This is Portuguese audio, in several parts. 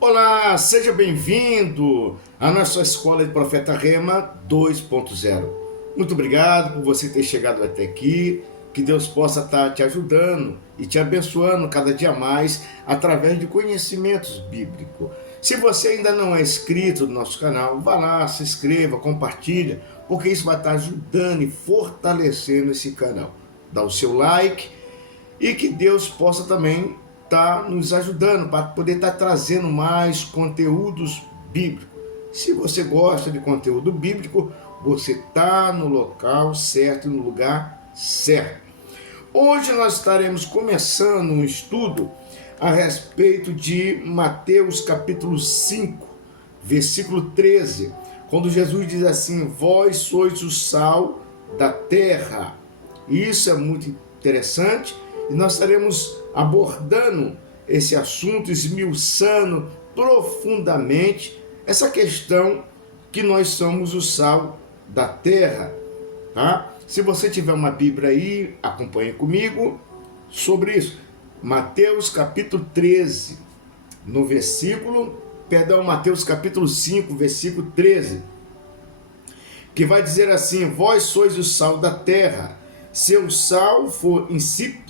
Olá, seja bem-vindo à nossa Escola de Profeta Rema 2.0. Muito obrigado por você ter chegado até aqui. Que Deus possa estar te ajudando e te abençoando cada dia mais através de conhecimentos bíblicos. Se você ainda não é inscrito no nosso canal, vá lá, se inscreva, compartilha, porque isso vai estar ajudando e fortalecendo esse canal. Dá o seu like e que Deus possa também estar nos ajudando para poder estar trazendo mais conteúdos bíblicos. Se você gosta de conteúdo bíblico, você está no local certo e no lugar certo. Hoje nós estaremos começando um estudo a respeito de Mateus capítulo 5, versículo 13, quando Jesus diz assim: vós sois o sal da terra. Isso é muito interessante e nós estaremos abordando esse assunto, esmiuçando profundamente essa questão que nós somos o sal da terra, tá? Se você tiver uma Bíblia aí, acompanhe comigo sobre isso. Mateus capítulo 13, no Mateus capítulo 5, versículo 13, que vai dizer assim: vós sois o sal da terra, se o sal for insípido,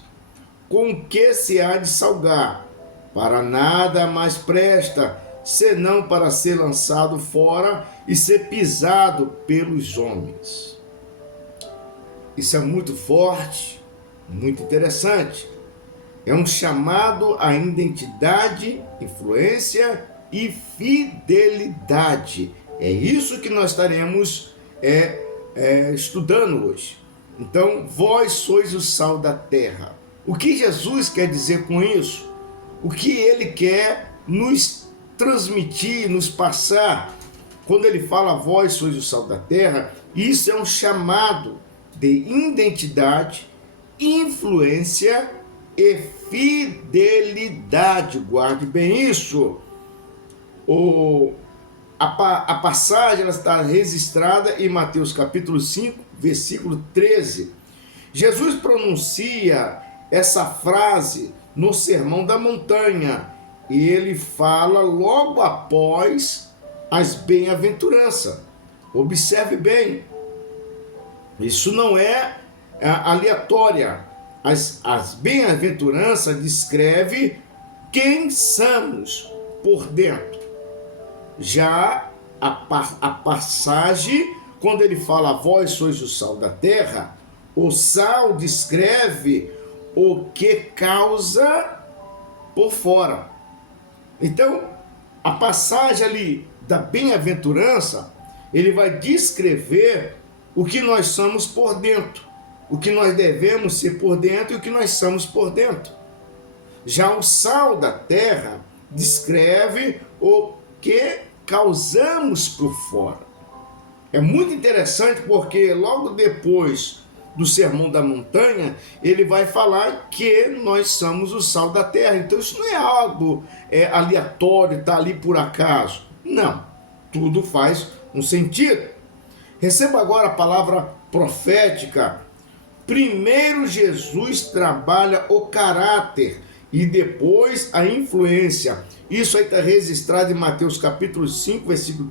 com que se há de salgar? Para nada mais presta, senão para ser lançado fora e ser pisado pelos homens. Isso é muito forte, muito interessante. É um chamado à identidade, influência e fidelidade. É isso que nós estaremos estudando hoje. Então, vós sois o sal da terra. O que Jesus quer dizer com isso? O que ele quer nos transmitir, nos passar? Quando ele fala vós sois o sal da terra, isso é um chamado de identidade, influência e fidelidade. Guarde bem isso. A passagem ela está registrada em Mateus capítulo 5, versículo 13. Jesus pronuncia essa frase no Sermão da Montanha e ele fala logo após as bem-aventuranças. Observe bem, isso não é aleatória. As bem-aventuranças descreve quem somos por dentro. Já a passagem, quando ele fala vós sois o sal da terra, o sal descreve o que causa por fora. Então, a passagem ali da bem-aventurança, ele vai descrever o que nós somos por dentro, o que nós devemos ser por dentro e o que nós somos por dentro. Já o sal da terra descreve o que causamos por fora. É muito interessante porque logo depois do Sermão da Montanha, ele vai falar que nós somos o sal da terra. Então isso não é algo aleatório, está ali por acaso. Não, tudo faz um sentido. Receba agora a palavra profética. Primeiro Jesus trabalha o caráter e depois a influência. Isso aí está registrado em Mateus capítulo 5, versículo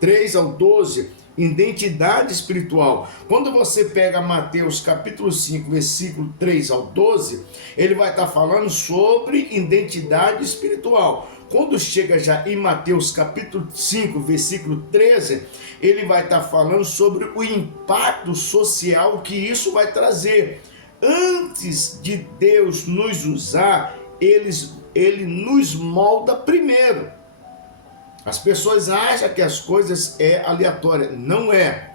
3 ao 12. Identidade espiritual. Quando você pega Mateus capítulo 5, versículo 3 ao 12, ele vai estar falando sobre identidade espiritual. Quando chega já em Mateus capítulo 5, versículo 13, ele vai estar falando sobre o impacto social que isso vai trazer. Antes de Deus nos usar, ele nos molda primeiro. As pessoas acham que as coisas é aleatória. Não é.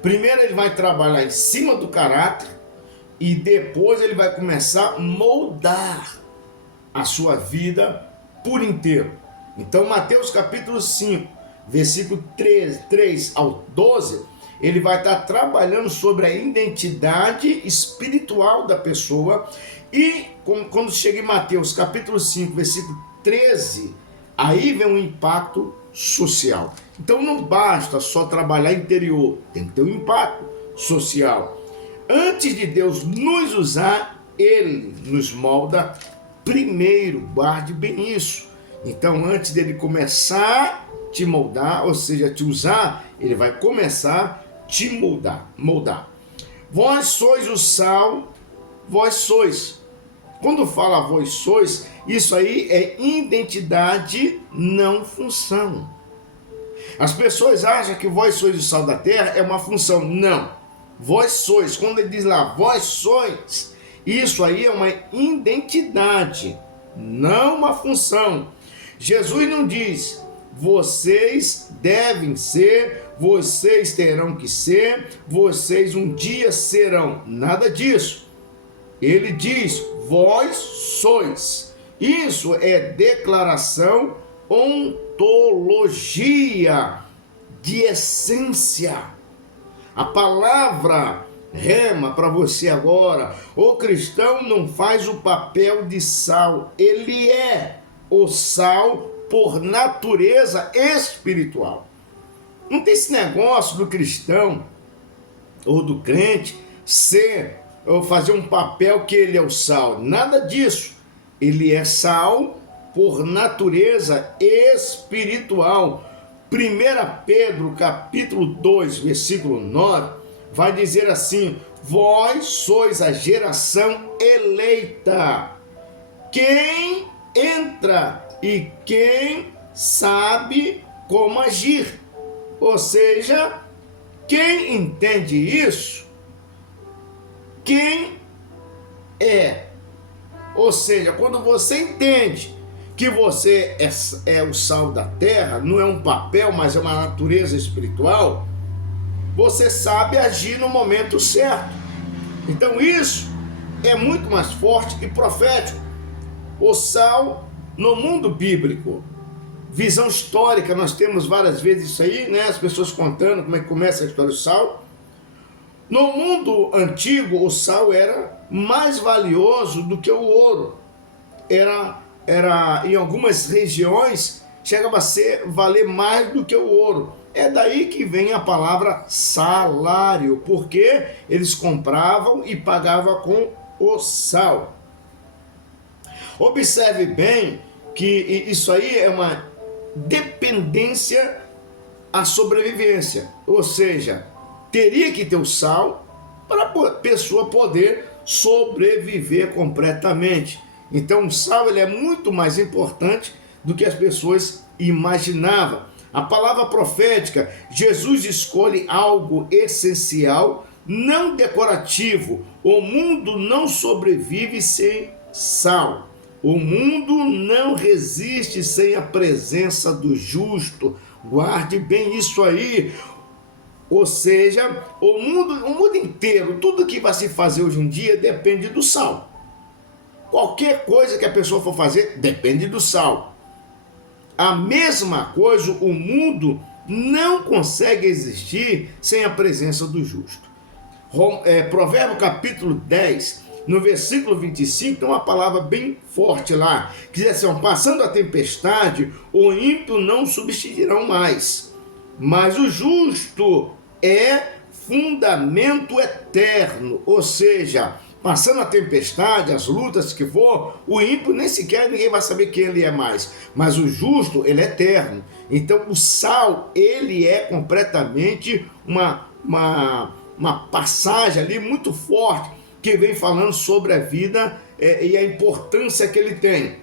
Primeiro ele vai trabalhar em cima do caráter e depois ele vai começar a moldar a sua vida por inteiro. Então Mateus capítulo 5, versículo 3 ao 12, ele vai estar trabalhando sobre a identidade espiritual da pessoa. E quando chega em Mateus capítulo 5, versículo 13, aí vem um impacto social. Então não basta só trabalhar interior, tem que ter um impacto social. Antes de Deus nos usar, ele nos molda primeiro. Guarde bem isso. Então, antes dele começar a te moldar, ou seja, te usar, ele vai começar a te moldar. Vós sois o sal, vós sois. Quando fala vós sois, isso aí é identidade, não função. As pessoas acham que vós sois o sal da terra é uma função. Não. Vós sois. Quando ele diz lá, vós sois, isso aí é uma identidade, não uma função. Jesus não diz, vocês devem ser, vocês terão que ser, vocês um dia serão. Nada disso. Ele diz, vós sois. Isso é declaração, ontologia, de essência. A palavra rema para você agora. O cristão não faz o papel de sal. Ele é o sal por natureza espiritual. Não tem esse negócio do cristão ou do crente ser ou fazer um papel que ele é o sal. Nada disso. Ele é sal por natureza espiritual. 1 Pedro capítulo 2, versículo 9, vai dizer assim, vós sois a geração eleita. Quem entra e quem sabe como agir. Ou seja, quem entende isso, quem é. Ou seja, quando você entende que você é o sal da terra, não é um papel, mas é uma natureza espiritual, você sabe agir no momento certo. Então isso é muito mais forte e profético. O sal no mundo bíblico, visão histórica, nós temos várias vezes isso aí, né? As pessoas contando como é que começa a história do sal. No mundo antigo, o sal era mais valioso do que o ouro. Era em algumas regiões, chegava a valer mais do que o ouro. É daí que vem a palavra salário, porque eles compravam e pagavam com o sal. Observe bem que isso aí é uma dependência à sobrevivência, ou seja, teria que ter o sal para a pessoa poder sobreviver completamente. Então o sal ele é muito mais importante do que as pessoas imaginavam. A palavra profética, Jesus escolhe algo essencial, não decorativo. O mundo não sobrevive sem sal. O mundo não resiste sem a presença do justo. Guarde bem isso aí. Ou seja, o mundo inteiro, tudo que vai se fazer hoje em dia depende do sal. Qualquer coisa que a pessoa for fazer depende do sal. A mesma coisa, o mundo não consegue existir sem a presença do justo. Provérbio capítulo 10, no versículo 25, tem uma palavra bem forte lá, que diz assim, passando a tempestade, o ímpio não subsistirão mais, mas o justo é fundamento eterno, ou seja, passando a tempestade, as lutas que for, o ímpio nem sequer ninguém vai saber quem ele é mais, mas o justo, ele é eterno. Então o sal, ele é completamente uma passagem ali muito forte, que vem falando sobre a vida e a importância que ele tem.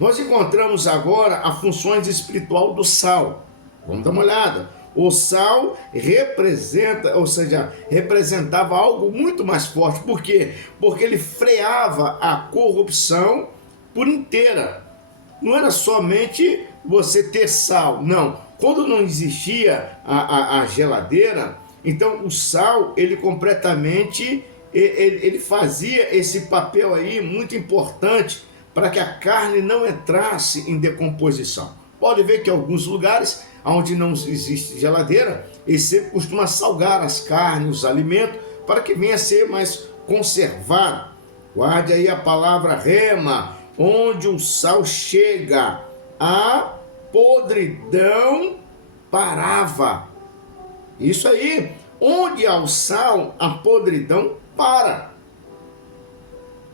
Nós encontramos agora a funções espiritual do sal. Vamos dar uma olhada. O sal representava algo muito mais forte. Por quê? Porque ele freava a corrupção por inteira. Não era somente você ter sal, não. Quando não existia a geladeira, então o sal, ele completamente, ele fazia esse papel aí muito importante para que a carne não entrasse em decomposição. Pode ver que em alguns lugares onde não existe geladeira, eles sempre costumam salgar as carnes, os alimentos, para que venha a ser mais conservado. Guarde aí a palavra rema, onde o sal chega, a podridão parava. Isso aí, onde há o sal, a podridão para.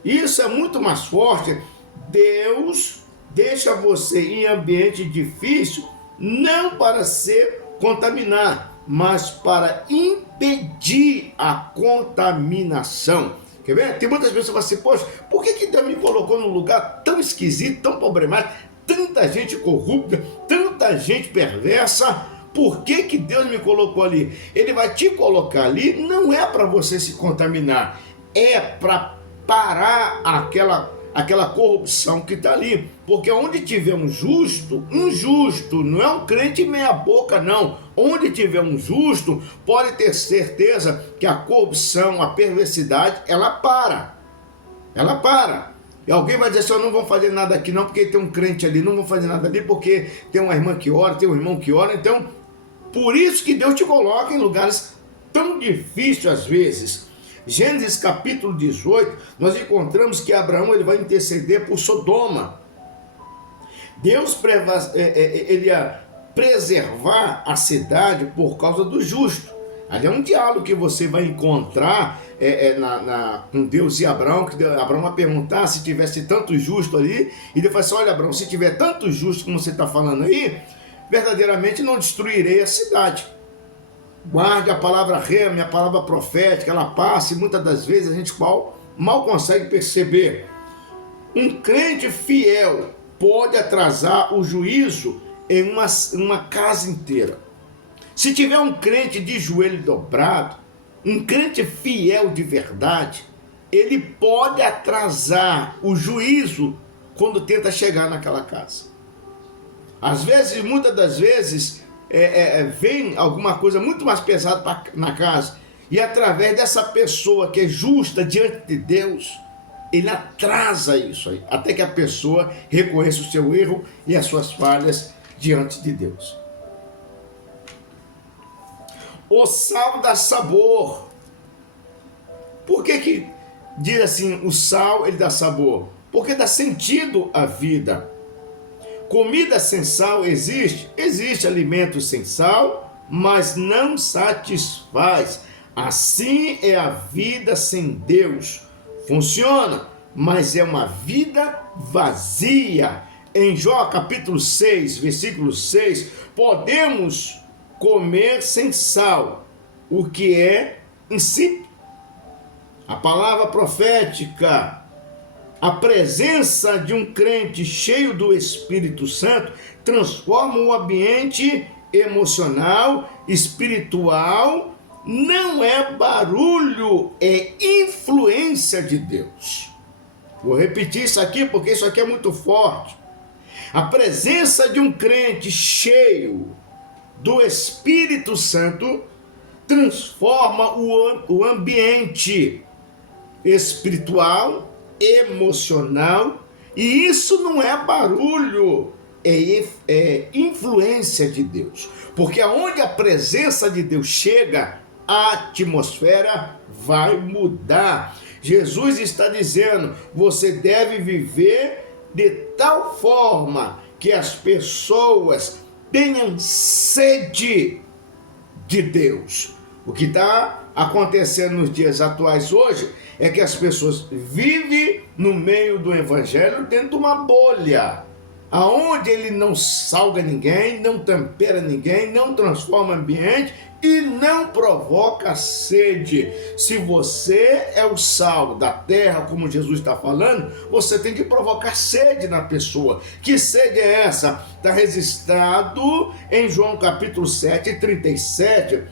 Isso é muito mais forte. Deus deixa você em ambiente difícil, não para se contaminar, mas para impedir a contaminação. Quer ver? Tem muitas pessoas que falam assim, poxa, por que Deus me colocou num lugar tão esquisito, tão problemático, tanta gente corrupta, tanta gente perversa? Por que Deus me colocou ali? Ele vai te colocar ali, não é para você se contaminar, é para parar aquela corrupção que está ali. Porque onde tiver um justo, não é um crente meia boca não, onde tiver um justo, pode ter certeza que a corrupção, a perversidade, ela para. E alguém vai dizer assim, eu não vou fazer nada aqui não, porque tem um crente ali, não vou fazer nada ali, porque tem uma irmã que ora, tem um irmão que ora. Então, por isso que Deus te coloca em lugares tão difíceis às vezes. Gênesis capítulo 18, nós encontramos que Abraão ele vai interceder por Sodoma. Deus ele ia preservar a cidade por causa do justo. Ali é um diálogo que você vai encontrar com Deus e Abraão, que Abraão vai perguntar se tivesse tanto justo ali, e Deus vai assim, olha Abraão, se tiver tanto justo como você está falando aí, verdadeiramente não destruirei a cidade. Guarde a palavra rema, a palavra profética, ela passa e muitas das vezes a gente mal consegue perceber. Um crente fiel pode atrasar o juízo em uma casa inteira. Se tiver um crente de joelho dobrado, um crente fiel de verdade, ele pode atrasar o juízo quando tenta chegar naquela casa. Às vezes, muitas das vezes, vem alguma coisa muito mais pesada na casa, e através dessa pessoa que é justa diante de Deus, ele atrasa isso aí, até que a pessoa reconheça o seu erro e as suas falhas diante de Deus. O sal dá sabor. Por que diz assim, o sal ele dá sabor? Porque dá sentido à vida. Comida sem sal existe? Existe alimento sem sal, mas não satisfaz. Assim é a vida sem Deus. Funciona, mas é uma vida vazia. Em Jó capítulo 6, versículo 6, podemos comer sem sal, o que é insípido. A palavra profética, a presença de um crente cheio do Espírito Santo transforma o ambiente emocional, espiritual. Não é barulho, é influência de Deus. Vou repetir isso aqui porque isso aqui é muito forte. A presença de um crente cheio do Espírito Santo transforma o ambiente espiritual, emocional, e isso não é barulho, é influência de Deus. Porque aonde a presença de Deus chega, a atmosfera vai mudar. Jesus está dizendo, você deve viver de tal forma que as pessoas tenham sede de Deus. O que está acontecendo nos dias atuais hoje é que as pessoas vivem no meio do evangelho dentro de uma bolha, aonde ele não salga ninguém, não tempera ninguém, não transforma ambiente e não provoca sede. Se você é o sal da terra, como Jesus está falando, você tem que provocar sede na pessoa. Que sede é essa? Está registrado em João capítulo 7, 37.